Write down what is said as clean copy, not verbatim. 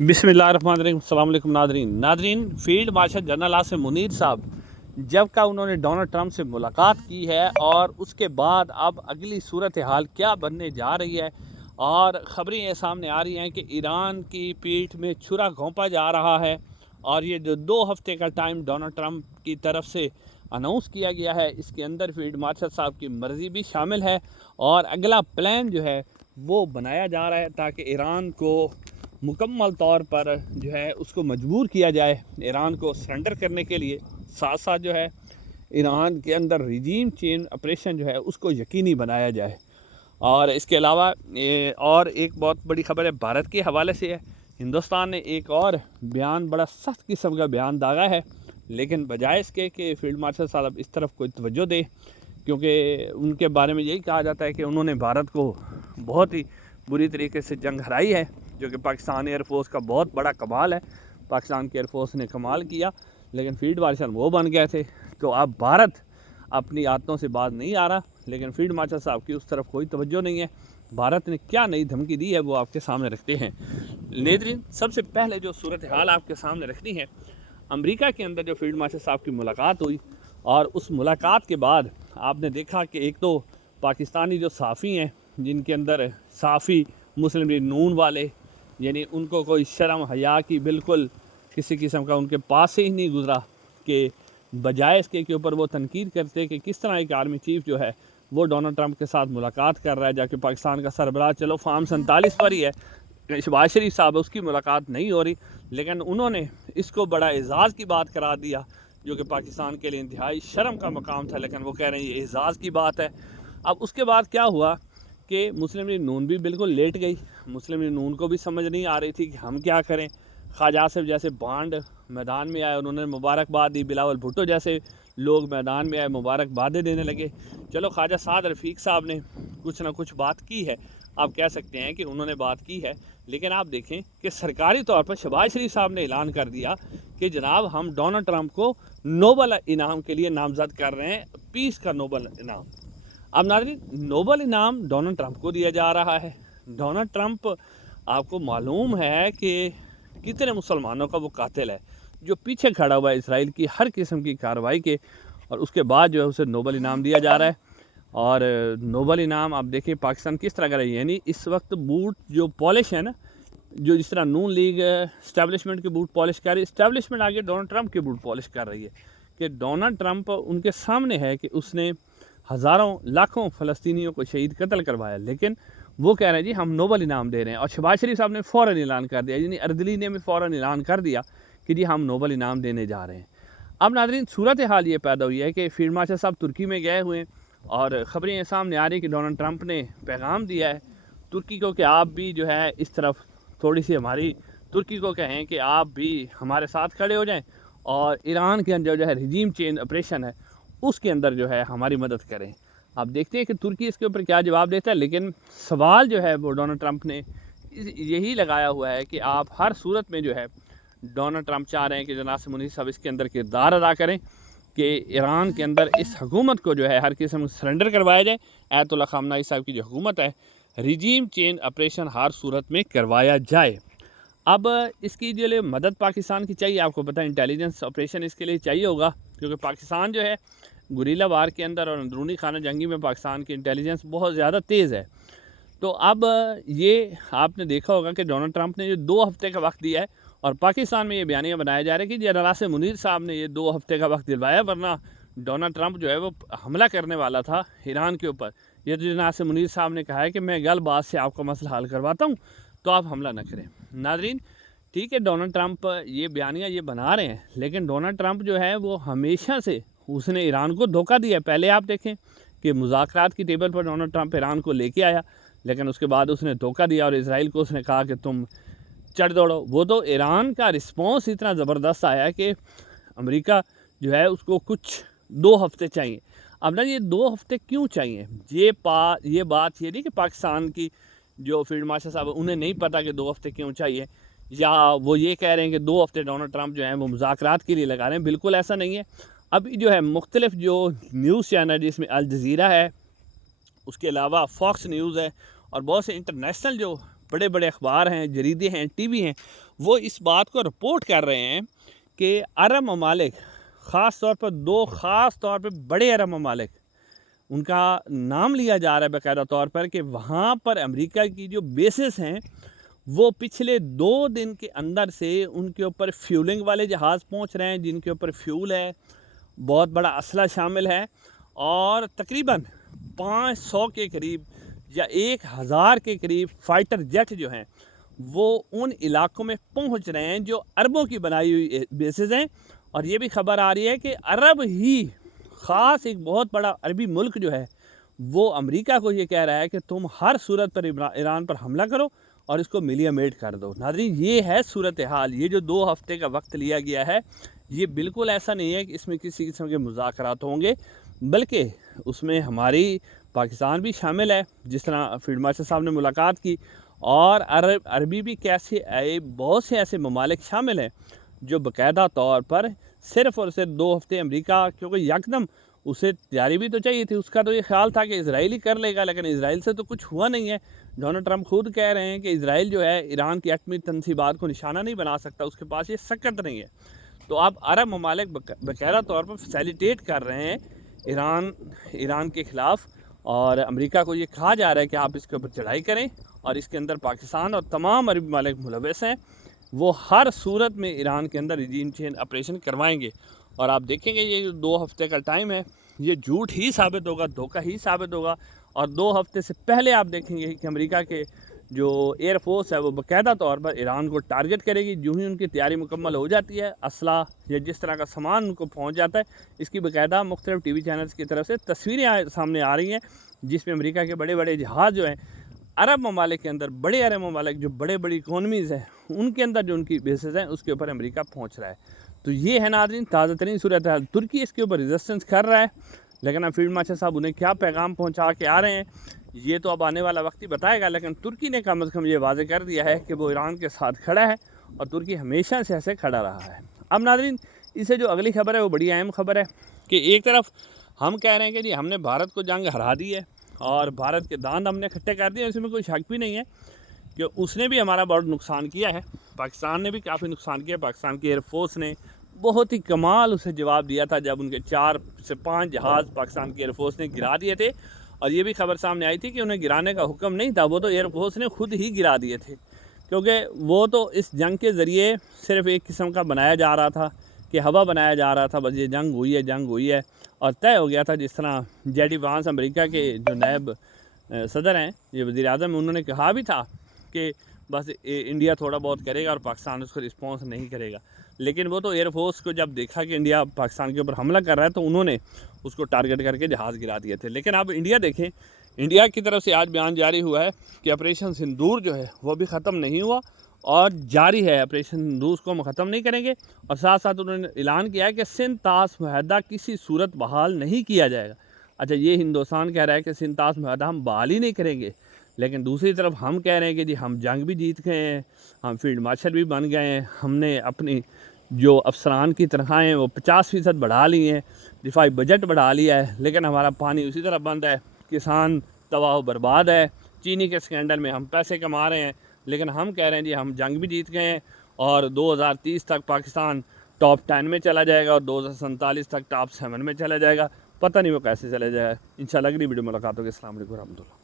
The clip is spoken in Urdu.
بسم اللہ الرحمن الرحیم۔ السلام علیکم ناظرین، field marshal general Asif Munir صاحب جب کا انہوں نے ڈونلڈ ٹرمپ سے ملاقات کی ہے اور اس کے بعد اب اگلی صورتحال کیا بننے جا رہی ہے، اور خبریں یہ سامنے آ رہی ہیں کہ ایران کی پیٹھ میں چھرا گھونپا جا رہا ہے، اور یہ جو 2 ہفتے کا ٹائم ڈونلڈ ٹرمپ کی طرف سے اناؤنس کیا گیا ہے، اس کے اندر فیلڈ مارشل صاحب کی مرضی بھی شامل ہے، اور اگلا پلان جو ہے وہ بنایا جا رہا ہے تاکہ ایران کو مکمل طور پر جو ہے اس کو مجبور کیا جائے ایران کو سرنڈر کرنے کے لیے، ساتھ ساتھ جو ہے ایران کے اندر ریجیم چینج آپریشن جو ہے اس کو یقینی بنایا جائے۔ اور اس کے علاوہ اور ایک بہت بڑی خبر ہے بھارت کے حوالے سے ہے۔ ہندوستان نے ایک اور بیان، بڑا سخت قسم کا بیان داغا ہے، لیکن بجائے اس کے کہ فیلڈ مارشل صاحب اس طرف کوئی توجہ دے، کیونکہ ان کے بارے میں یہی کہا جاتا ہے کہ انہوں نے بھارت کو بہت ہی بری طریقے سے جنگ ہرائی ہے، جو کہ پاکستان ایئر فورس کا بہت بڑا کمال ہے۔ پاکستان کی ایئر فورس نے کمال کیا، لیکن فیلڈ مارشل وہ بن گئے تھے۔ تو اب بھارت اپنی عادتوں سے باز نہیں آ رہا، لیکن فیلڈ مارشل صاحب کی اس طرف کوئی توجہ نہیں ہے۔ بھارت نے کیا نئی دھمکی دی ہے وہ آپ کے سامنے رکھتے ہیں۔ ناظرین، سب سے پہلے جو صورتحال آپ کے سامنے رکھنی ہے، امریکہ کے اندر جو فیلڈ مارشل صاحب کی ملاقات ہوئی، اور اس ملاقات کے بعد آپ نے دیکھا کہ ایک تو پاکستانی جو صحافی ہیں، جن کے اندر صحافی مسلم لیگ نون والے، یعنی ان کو کوئی شرم حیا کی بالکل کسی قسم کا ان کے پاس سے ہی نہیں گزرا، کہ بجائے اس کے اوپر وہ تنقید کرتے کہ کس طرح ایک آرمی چیف جو ہے وہ ڈونلڈ ٹرمپ کے ساتھ ملاقات کر رہا ہے، جا کے پاکستان کا سربراہ چلو فارم 47 پر ہی ہے، شہباز شریف صاحب اس کی ملاقات نہیں ہو رہی، لیکن انہوں نے اس کو بڑا اعزاز کی بات قرار دیا، جو کہ پاکستان کے لیے انتہائی شرم کا مقام تھا، لیکن وہ کہہ رہے ہیں یہ اعزاز کی بات ہے۔ اب اس کے بعد کیا ہوا کہ مسلم لیگ نون بھی بالکل لیٹ گئی۔ مسلم لیگ نون کو بھی سمجھ نہیں آ رہی تھی کہ ہم کیا کریں۔ خواجہ آصف جیسے بانڈ میدان میں آئے، انہوں نے مبارکباد دی، بلاول بھٹو جیسے لوگ میدان میں آئے، مبارکبادیں دینے لگے۔ چلو خواجہ سعد رفیق صاحب نے کچھ نہ کچھ بات کی ہے، آپ کہہ سکتے ہیں کہ انہوں نے بات کی ہے، لیکن آپ دیکھیں کہ سرکاری طور پر شہباز شریف صاحب نے اعلان کر دیا کہ جناب ہم ڈونلڈ ٹرمپ کو نوبل انعام کے لیے نامزد کر رہے ہیں، پیس کا نوبل انعام۔ اب ناظرین، نوبل انعام ڈونلڈ ٹرمپ کو دیا جا رہا ہے۔ ڈونلڈ ٹرمپ آپ کو معلوم ہے کہ کتنے مسلمانوں کا وہ قاتل ہے، جو پیچھے کھڑا ہوا ہے اسرائیل کی ہر قسم کی کارروائی کے، اور اس کے بعد جو ہے اسے نوبل انعام دیا جا رہا ہے۔ اور نوبل انعام آپ دیکھیں پاکستان کس طرح کا رہی ہے، یعنی اس وقت بوٹ جو پالش ہے نا، جو جس طرح نون لیگ اسٹیبلشمنٹ کے بوٹ پالش کر رہی ہے، اسٹیبلشمنٹ آگے ڈونلڈ ٹرمپ کے بوٹ پالش کر رہی ہے، کہ ڈونلڈ ٹرمپ ان کے سامنے ہے کہ اس نے ہزاروں لاکھوں فلسطینیوں کو شہید قتل کروایا، لیکن وہ کہہ رہے ہیں جی ہم نوبل انعام دے رہے ہیں، اور شہباز شریف صاحب نے فوراً اعلان کر دیا، یعنی اردلی نے بھی فوراً اعلان کر دیا کہ جی ہم نوبل انعام دینے جا رہے ہیں۔ اب ناظرین، صورتحال یہ پیدا ہوئی ہے کہ فیلڈ مارشل صاحب ترکی میں گئے ہوئے ہیں، اور خبریں یہ سامنے آ رہی ہیں کہ ڈونلڈ ٹرمپ نے پیغام دیا ہے ترکی کو کہ آپ بھی جو ہے اس طرف تھوڑی سی ہماری ترکی کو کہیں کہ آپ بھی ہمارے ساتھ کھڑے ہو جائیں، اور ایران کے اندر جو ہے ریجیم چینج آپریشن ہے اس کے اندر جو ہے ہماری مدد کریں۔ آپ دیکھتے ہیں کہ ترکی اس کے اوپر کیا جواب دیتا ہے، لیکن سوال جو ہے وہ ڈونلڈ ٹرمپ نے یہی لگایا ہوا ہے کہ آپ ہر صورت میں جو ہے ڈونلڈ ٹرمپ چاہ رہے ہیں کہ جناب منیر صاحب اس کے اندر کردار ادا کریں، کہ ایران کے اندر اس حکومت کو جو ہے ہر قسم سرنڈر کروایا جائے۔ آیت اللہ خامنہ صاحب کی جو حکومت ہے، ریجیم چینج آپریشن ہر صورت میں کروایا جائے۔ اب اس کی جو لیے مدد پاکستان کی چاہیے، آپ کو پتہ ہے انٹیلیجنس آپریشن اس کے لیے چاہیے ہوگا، کیونکہ پاکستان جو ہے گریلا وار کے اندر اور اندرونی خانہ جنگی میں پاکستان کی انٹیلیجنس بہت زیادہ تیز ہے۔ تو اب یہ آپ نے دیکھا ہوگا کہ ڈونلڈ ٹرمپ نے جو 2 ہفتے کا وقت دیا ہے، اور پاکستان میں یہ بیانیہ بنایا جا رہا ہے کہ جنرل آصف منیر صاحب نے یہ 2 ہفتے کا وقت دلوایا، ورنہ ڈونلڈ ٹرمپ جو ہے وہ حملہ کرنے والا تھا ایران کے اوپر۔ یہ جنرل آصف منیر صاحب نے کہا ہے کہ میں گل بات سے آپ کا مسئلہ حل کرواتا ہوں، تو آپ حملہ نہ کریں۔ ناظرین، ٹھیک ہے ڈونلڈ ٹرمپ یہ بیانیہ یہ بنا رہے ہیں، لیکن ڈونلڈ ٹرمپ جو ہے وہ ہمیشہ سے اس نے ایران کو دھوکہ دیا ہے۔ پہلے آپ دیکھیں کہ مذاکرات کی ٹیبل پر ڈونلڈ ٹرمپ ایران کو لے کے آیا، لیکن اس کے بعد اس نے دھوکہ دیا، اور اسرائیل کو اس نے کہا کہ تم چڑھ دوڑو۔ وہ تو ایران کا رسپانس اتنا زبردست آیا کہ امریکہ جو ہے اس کو کچھ 2 ہفتے چاہیے۔ اب نا یہ 2 ہفتے کیوں چاہیے؟ یہ بات یہ نہیں کہ پاکستان کی جو فیلڈ مارشل صاحب انہیں نہیں پتہ کہ 2 ہفتے کیوں چاہیے، یا وہ یہ کہہ رہے ہیں کہ 2 ہفتے ڈونلڈ ٹرمپ جو ہیں وہ مذاکرات کے لیے لگا رہے ہیں۔ بالکل ایسا نہیں ہے۔ ابھی جو ہے مختلف جو نیوز چینل، جس میں الجزیرہ ہے، اس کے علاوہ فاکس نیوز ہے، اور بہت سے انٹرنیشنل جو بڑے بڑے اخبار ہیں، جریدے ہیں، ٹی وی ہیں، وہ اس بات کو رپورٹ کر رہے ہیں کہ عرب ممالک، خاص طور پر دو خاص طور پہ بڑے عرب ممالک، ان کا نام لیا جا رہا ہے باقاعدہ طور پر کہ وہاں پر امریکہ کی جو بیسز ہیں وہ پچھلے 2 دن کے اندر سے ان کے اوپر فیولنگ والے جہاز پہنچ رہے ہیں، جن کے اوپر فیول ہے، بہت بڑا اسلحہ شامل ہے، اور تقریباً 500 کے قریب یا 1000 کے قریب فائٹر جیٹ جو ہیں وہ ان علاقوں میں پہنچ رہے ہیں جو عربوں کی بنائی ہوئی بیسز ہیں۔ اور یہ بھی خبر آ رہی ہے کہ عرب ہی خاص ایک بہت بڑا عربی ملک جو ہے وہ امریکہ کو یہ کہہ رہا ہے کہ تم ہر صورت پر ایران پر حملہ کرو اور اس کو ملیا میٹ کر دو۔ ناظرین، یہ ہے صورتحال۔ یہ جو 2 ہفتے کا وقت لیا گیا ہے یہ بالکل ایسا نہیں ہے کہ اس میں کسی قسم کے مذاکرات ہوں گے، بلکہ اس میں ہماری پاکستان بھی شامل ہے، جس طرح فیلڈ مارشل صاحب نے ملاقات کی، اور عربی بھی بہت سے ایسے ممالک شامل ہیں جو باقاعدہ طور پر صرف اور صرف 2 ہفتے امریکہ، کیونکہ یکدم اسے تیاری بھی تو چاہیے تھی، اس کا تو یہ خیال تھا کہ اسرائیل ہی کر لے گا، لیکن اسرائیل سے تو کچھ ہوا نہیں ہے۔ ڈونلڈ ٹرمپ خود کہہ رہے ہیں کہ اسرائیل جو ہے ایران کی ایٹمی تنصیبات کو نشانہ نہیں بنا سکتا، اس کے پاس یہ سکت نہیں ہے۔ تو اب عرب ممالک باقاعدہ طور پر فیسیلیٹیٹ کر رہے ہیں ایران کے خلاف، اور امریکہ کو یہ کہا جا رہا ہے کہ آپ اس کے اوپر چڑھائی کریں، اور اس کے اندر پاکستان اور تمام عربی ممالک ملوث ہیں، وہ ہر صورت میں ایران کے اندر ریجیم چینج آپریشن کروائیں گے۔ اور آپ دیکھیں گے یہ جو 2 ہفتے کا ٹائم ہے یہ جھوٹ ہی ثابت ہوگا، دھوکہ ہی ثابت ہوگا، اور 2 ہفتے سے پہلے آپ دیکھیں گے کہ امریکہ کے جو ایئر فورس ہے وہ باقاعدہ طور پر ایران کو ٹارگٹ کرے گی۔ جو ہی ان کی تیاری مکمل ہو جاتی ہے، اسلحہ یا جس طرح کا سامان ان کو پہنچ جاتا ہے، اس کی باقاعدہ مختلف ٹی وی چینلز کی طرف سے تصویریں سامنے آ رہی ہیں، جس میں امریکہ کے بڑے بڑے جہاز جو ہیں عرب ممالک کے اندر، بڑے عرب ممالک جو بڑے بڑی اکانومیز ہیں ان کے اندر جو ان کی بیسز ہیں اس کے اوپر امریکہ پہنچ رہا ہے۔ تو یہ ہے ناظرین تازہ ترین صورتحال۔ ترکی اس کے اوپر ریزسٹنس کر رہا ہے، لیکن اب فیلڈ مارشل صاحب انہیں کیا پیغام پہنچا کے آ رہے ہیں یہ تو اب آنے والا وقت ہی بتائے گا، لیکن ترکی نے کم از کم یہ واضح کر دیا ہے کہ وہ ایران کے ساتھ کھڑا ہے، اور ترکی ہمیشہ سے ایسے کھڑا رہا ہے۔ اب ناظرین، اسے جو اگلی خبر ہے وہ بڑی اہم خبر ہے کہ ایک طرف ہم کہہ رہے ہیں کہ جی ہم نے بھارت کو جنگ ہرا دی ہے اور بھارت کے داند ہم نے کھٹے کر دیے، اس میں کوئی شک بھی نہیں ہے کہ اس نے بھی ہمارا بہت نقصان کیا ہے، پاکستان نے بھی کافی نقصان کیا۔ پاکستان کی ایئر فورس نے بہت ہی کمال اسے جواب دیا تھا جب ان کے 4 سے 5 جہاز پاکستان کی ایئر فورس نے گرا دیے تھے، اور یہ بھی خبر سامنے آئی تھی کہ انہیں گرانے کا حکم نہیں تھا، وہ تو ایئر فورس نے خود ہی گرا دیے تھے، کیونکہ وہ تو اس جنگ کے ذریعے صرف ایک قسم کا بنایا جا رہا تھا کہ ہوا بنایا جا رہا تھا، بس یہ جنگ ہوئی ہے اور طے ہو گیا تھا۔ جس طرح جے ڈی وانس امریکہ کے جو نائب صدر ہیں، یہ وزیر اعظم، انہوں نے کہا بھی تھا کہ بس انڈیا تھوڑا بہت کرے گا اور پاکستان اس کو رسپانس نہیں کرے گا، لیکن وہ تو ایئر فورس کو جب دیکھا کہ انڈیا پاکستان کے اوپر حملہ کر رہا ہے تو انہوں نے اس کو ٹارگٹ کر کے جہاز گرا دیے تھے۔ لیکن اب انڈیا دیکھیں، انڈیا کی طرف سے آج بیان جاری ہوا ہے کہ آپریشن سندور جو ہے وہ بھی ختم نہیں ہوا اور جاری ہے، آپریشن سندور کو ہم ختم نہیں کریں گے، اور ساتھ ساتھ انہوں نے اعلان کیا ہے کہ سندھ طاس معاہدہ کسی صورت بحال نہیں کیا جائے گا۔ اچھا، یہ ہندوستان کہہ رہا ہے کہ سندھ طاس معاہدہ ہم بحال ہی نہیں کریں گے، لیکن دوسری طرف ہم کہہ رہے ہیں کہ جی ہم جنگ بھی جیت گئے ہیں، ہم فیلڈ مارشل بھی بن گئے ہیں، ہم نے اپنی جو افسران کی تنخواہیں وہ 50% بڑھا لی ہیں، دفاعی بجٹ بڑھا لیا ہے، لیکن ہمارا پانی اسی طرح بند ہے، کسان تباہ و برباد ہے، چینی کے سکینڈل میں ہم پیسے کما رہے ہیں، لیکن ہم کہہ رہے ہیں جی ہم جنگ بھی جیت گئے ہیں، اور 2030 تک پاکستان ٹاپ 10 میں چلا جائے گا اور 2047 تک ٹاپ 7 میں چلا جائے گا۔ پتہ نہیں وہ کیسے چلا جائے گا۔ انشاءاللہ اگلی ویڈیو ملاقات ہوگی۔ السلام علیکم ورحمۃ اللہ۔